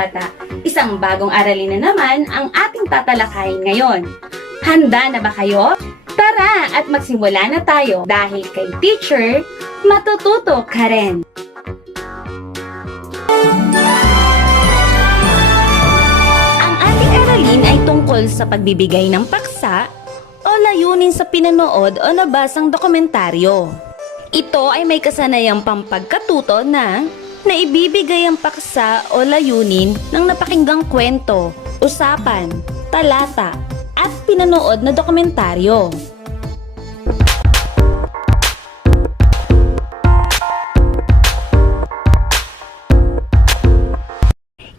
bata! Isang bagong aralin na naman ang ating tatalakayin ngayon. Handa na ba kayo? Tara at magsimula na tayo dahil kay teacher, matututo ka rin. Ang ating aralin ay tungkol sa pagbibigay ng paksa o layunin sa pinanood o nabasang dokumentaryo. Ito ay may kasanayang pampagkatuto na naibibigay ang paksa o layunin ng napakinggang kwento, usapan, talata, at pinanood na dokumentaryo.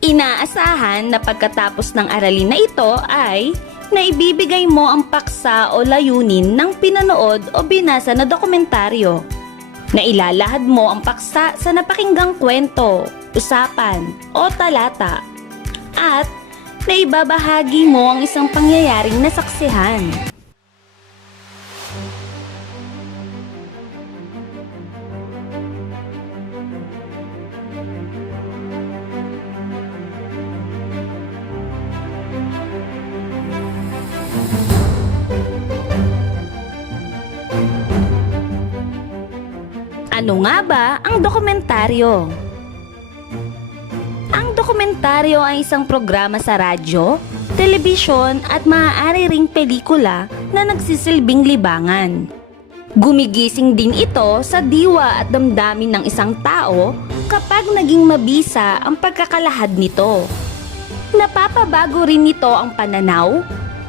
Inaasahan na pagkatapos ng aralin na ito ay naibibigay mo ang paksa o layunin ng pinanood o binasa na dokumentaryo. Nailalahad mo ang paksa sa napakinggang kwento, usapan o talata. At naibabahagi mo ang isang pangyayaring nasaksihan. Ano nga ba ang dokumentaryo? Ang dokumentaryo ay isang programa sa radyo, telebisyon at maaari ring pelikula na nagsisilbing libangan. Gumigising din ito sa diwa at damdamin ng isang tao kapag naging mabisa ang pagkakalahad nito. Napapabago rin nito ang pananaw,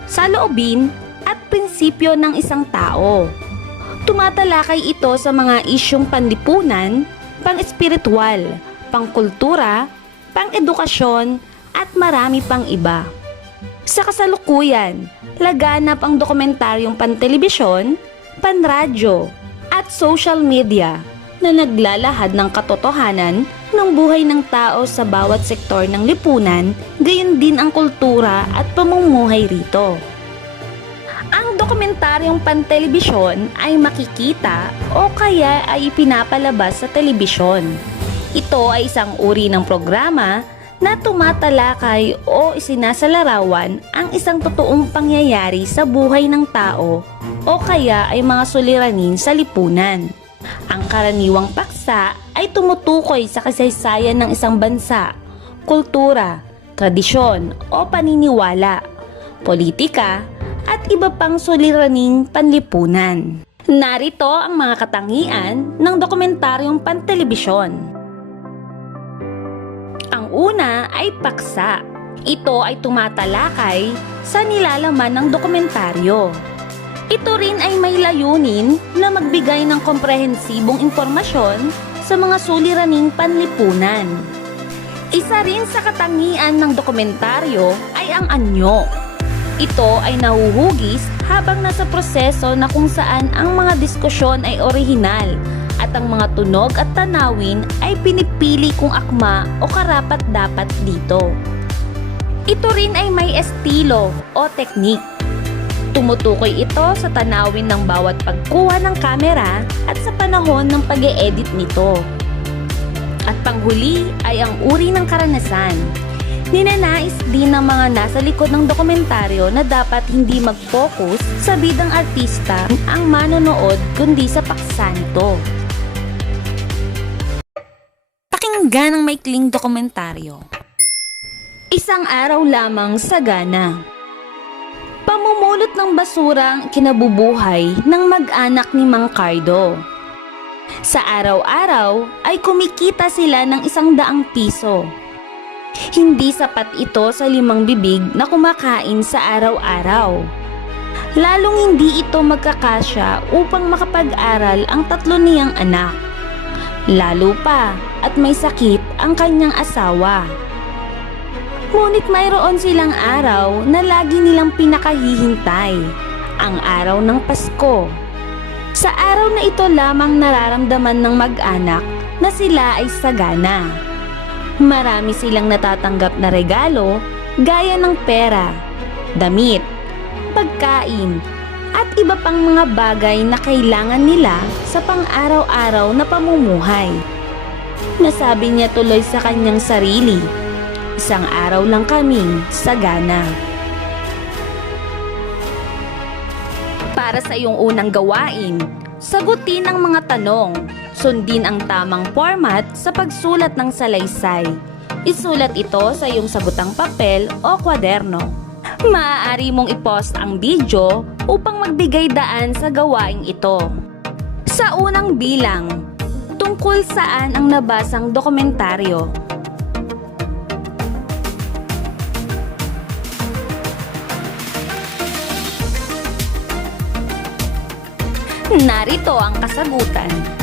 saloobin at prinsipyo ng isang tao. Tumatalakay ito sa mga isyong panlipunan, pang-espiritual, pangkultura, pang-edukasyon at marami pang iba. Sa kasalukuyan, laganap ang dokumentaryong pantelebisyon, panradyo, at social media na naglalahad ng katotohanan ng buhay ng tao sa bawat sektor ng lipunan, gayon din ang kultura at pamumuhay rito. Dokumentaryong pantelebisyon ay makikita o kaya ay ipinapalabas sa telebisyon. Ito ay isang uri ng programa na tumatalakay o isinasalarawan ang isang totoong pangyayari sa buhay ng tao o kaya ay mga suliranin sa lipunan. Ang karaniwang paksa ay tumutukoy sa kasaysayan ng isang bansa, kultura, tradisyon o paniniwala, politika, at iba pang suliraning panlipunan. Narito ang mga katangian ng dokumentaryong pantelebisyon. Ang una ay paksa. Ito ay tumatalakay sa nilalaman ng dokumentaryo. Ito rin ay may layunin na magbigay ng komprehensibong impormasyon sa mga suliraning panlipunan. Isa rin sa katangian ng dokumentaryo ay ang anyo. Ito ay nahuhugis habang nasa proseso na kung saan ang mga diskusyon ay orihinal at ang mga tunog at tanawin ay pinipili kung akma o karapat dapat dito. Ito rin ay may estilo o teknik. Tumutukoy ito sa tanawin ng bawat pagkuha ng kamera at sa panahon ng pag edit nito. At panghuli ay ang uri ng karanasan. Ninanais din ng mga nasa likod ng dokumentaryo na dapat hindi mag-focus sa bidang artista ang manonood kundi sa paksa nito. Pakinggan ang maikling dokumentaryo. Isang araw lamang sa Ghana. Pamumulot ng basura ang kinabubuhay ng mag-anak ni Mang Cardo. Sa araw-araw ay kumikita sila ng isang daang piso. Hindi sapat ito sa limang bibig na kumakain sa araw-araw. Lalong hindi ito magkakasya upang makapag-aral ang tatlo niyang anak. Lalo pa at may sakit ang kanyang asawa. Ngunit mayroon silang araw na lagi nilang pinakahihintay, ang araw ng Pasko. Sa araw na ito lamang nararamdaman ng mag-anak na sila ay sagana. Marami silang natatanggap na regalo gaya ng pera, damit, pagkain, at iba pang mga bagay na kailangan nila sa pang-araw-araw na pamumuhay. Nasabi niya tuloy sa kanyang sarili, Isang araw lang kaming sagana. Para sa iyong unang gawain, sagutin ang mga tanong. Sundin ang tamang format sa pagsulat ng salaysay. Isulat ito sa iyong sagutang papel o kwaderno. Maaari mong i-post ang video upang magbigay daan sa gawaing ito. Sa unang bilang, tungkol saan ang nabasang dokumentaryo? Narito ang kasagutan.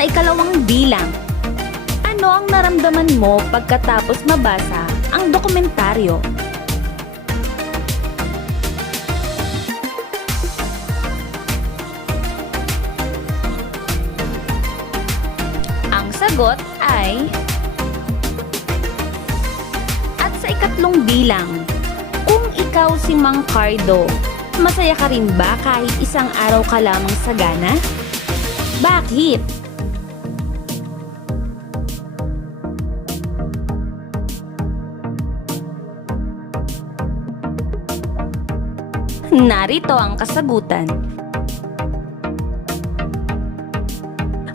Sa ikalawang bilang, ano ang naramdaman mo pagkatapos mabasa ang dokumentaryo? Ang sagot ay... At sa ikatlong bilang, kung ikaw si Mang Cardo, masaya ka rin ba kahit isang araw ka lamang sagana? Bakit? Narito ang kasagutan.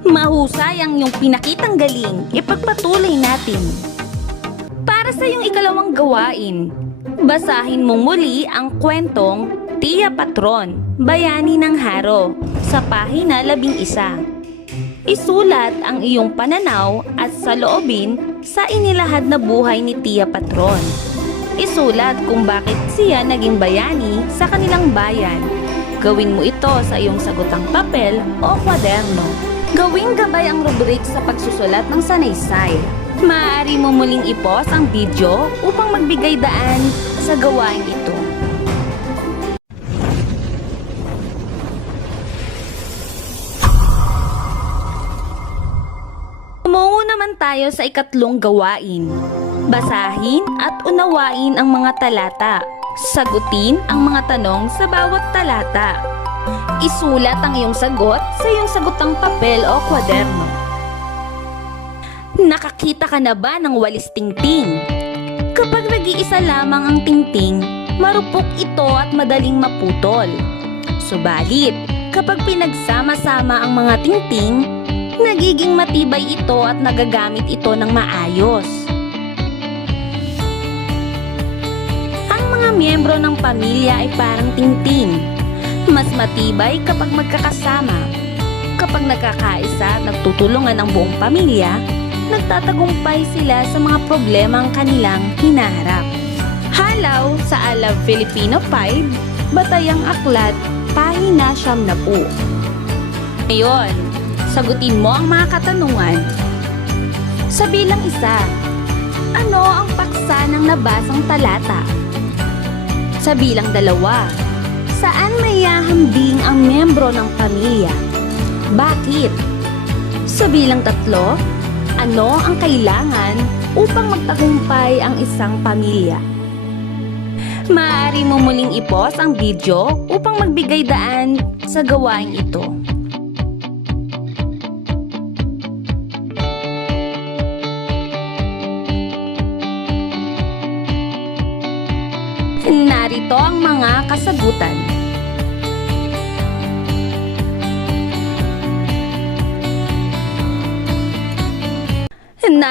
Mahusay ang iyong pinakitang galing, ipagpatuloy natin. Para sa iyong ikalawang gawain, basahin mong muli ang kwentong Tia Patron, Bayani ng Haro, sa pahina labing isa. Isulat ang iyong pananaw at saloobin sa inilahad na buhay ni Tia Patron. Isulat kung bakit siya naging bayani sa kanilang bayan. Gawin mo ito sa iyong sagutang papel o kwaderno. Gawing gabay ang rubrik sa pagsusulat ng sanaysay. Maaari mo muling ipos ang video upang magbigay daan sa gawain ito. Tumungo naman tayo sa ikatlong gawain. Basahin at unawain ang mga talata. Sagutin ang mga tanong sa bawat talata. Isulat ang iyong sagot sa iyong sagutang papel o kwaderno. Nakakita ka na ba ng walis tingting? Kapag nag-iisa lamang ang tingting, marupok ito at madaling maputol. Subalit, kapag pinagsama-sama ang mga tingting, nagiging matibay ito at nagagamit ito ng maayos. Miyembro ng pamilya ay parang tingting. Mas matibay kapag magkakasama. Kapag nagkakaisa at nagtutulungan ang buong pamilya, nagtatagumpay sila sa mga problemang kanilang hinaharap. Halaw sa Love Filipino 5, Batayang Aklat, pahina siyam na po. Ngayon, sagutin mo ang mga katanungan. Sa bilang isa, ano ang paksa ng nabasang talata? Sa bilang dalawa, saan may hahambing ang miyembro ng pamilya? Bakit? Sa bilang tatlo, ano ang kailangan upang magtagumpay ang isang pamilya? Maaari mo muling ipos ang video upang magbigay daan sa gawain ito. Mga kasagutan.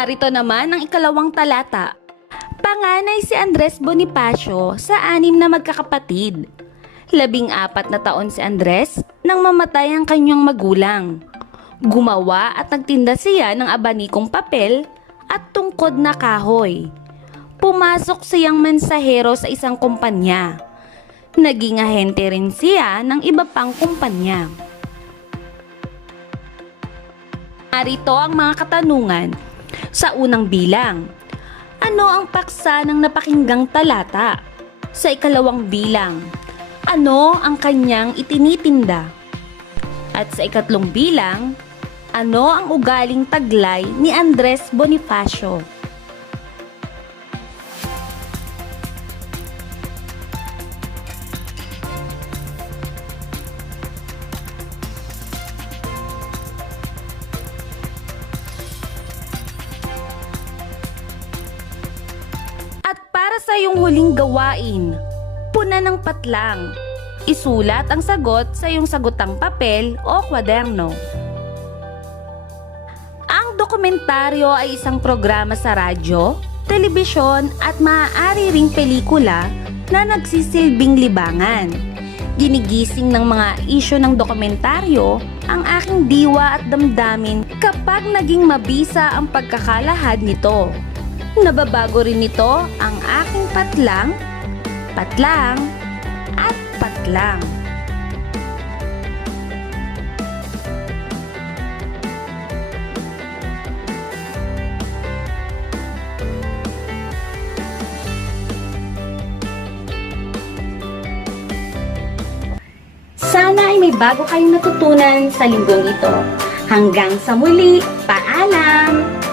Narito naman ang ikalawang talata. Panganay si Andres Bonifacio sa anim na magkakapatid. Labing apat na taon si Andres nang mamatay ang kanyang magulang. Gumawa at nagtinda siya ng abanikong papel at tungkod na kahoy. Pumasok siyang mensahero sa isang kumpanya. Naging ahente rin siya ng iba pang kumpanya. Narito ang mga katanungan. Sa unang bilang, ano ang paksa ng napakinggang talata? Sa ikalawang bilang, ano ang kanyang itinitinda? At sa ikatlong bilang, ano ang ugaling taglay ni Andres Bonifacio? Para sa iyong huling gawain, puna ng patlang. Isulat ang sagot sa iyong sagotang papel o kwaderno. Ang dokumentaryo ay isang programa sa radyo, telebisyon at maaari ring pelikula na nagsisilbing libangan. Ginigising ng mga isyo ng dokumentaryo ang aking diwa at damdamin kapag naging mabisa ang pagkakalahad nito. Nababago rin nito ang aking patlang, patlang, at patlang. Sana ay may bago kayong natutunan sa linggong ito. Hanggang sa muli, paalam!